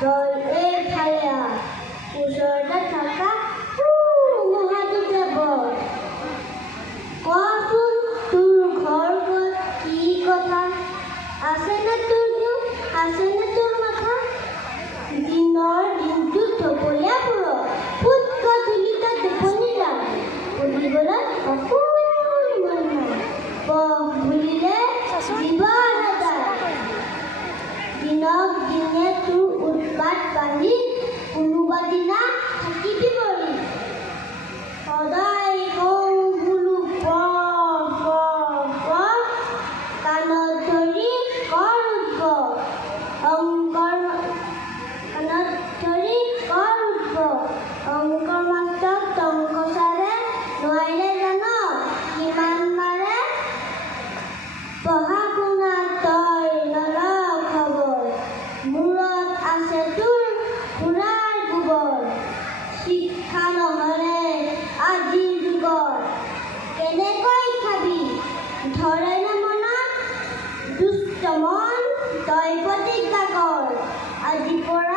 তই এইফালে আহ, ওচৰতে থকা মহাটো যাব। কচোন তোৰ ঘৰ ক'ত, কি কথা, আছেনে তোৰ দিন, আছেনে তোৰ মাথা? দিনৰ দিনটো থপলীয়াবোৰত ফুট গধূলিতে টোপনি যায়, পঢ়িবলৈ অকণমান মন নাই, পঢ় বুলিলে জীৱ নাযায়। দিনক দিনে তোৰ উৎপাত বাঢ়ি কোনোবা দিনা থাকিবি মৰি। সদায় কওঁ বোলো পঢ় পঢ় পঢ়, কাণত ধৰি কৰ উদ্ভৱ, অংকৰ কাণত ধৰি কৰ উদ্ভৱ, অংকৰ মাষ্টৰক টংক ছাৰে নোৱাৰিলে জান কিমান মাৰে? পঢ়া শুনা তই নল খবৰ, মূৰত আছে তোৰ ফুৰাৰ গোবৰ। শিক্ষা নহ'লে আজিৰ যুগত কেনেকৈ খাবি, ধৰেনে মনত দুষ্ট মন, তই প্ৰতিজ্ঞা কৰ আজিৰ পৰা